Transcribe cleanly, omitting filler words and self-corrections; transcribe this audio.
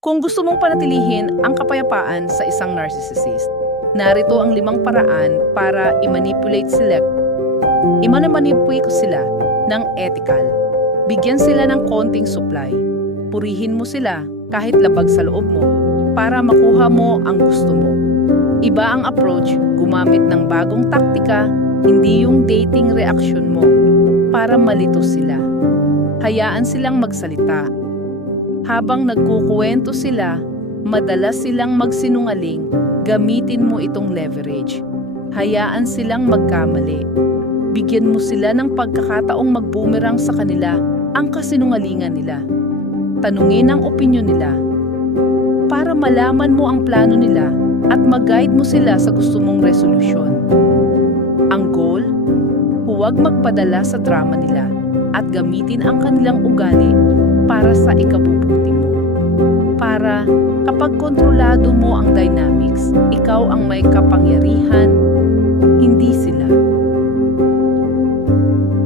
Kung gusto mong panatilihin ang kapayapaan sa isang narcissist, narito ang 5 paraan para i-manipulate sila ng ethical. Bigyan sila ng konting supply. Purihin mo sila kahit labag sa loob mo para makuha mo ang gusto mo. Iba ang approach, gumamit ng bagong taktika, hindi yung dating reaction mo para malito sila. Hayaan silang magsalita. Habang nagkukuwento sila, madalas silang magsinungaling, gamitin mo itong leverage. Hayaan silang magkamali. Bigyan mo sila ng pagkakataong mag-boomerang sa kanila ang kasinungalingan nila. Tanungin ang opinyon nila para malaman mo ang plano nila at mag-guide mo sila sa gusto mong resolusyon. Ang goal, huwag magpadala sa drama nila at gamitin ang kanilang ugali para sa ikabubuti mo. Para kapag kontrolado mo ang dynamics, ikaw ang may kapangyarihan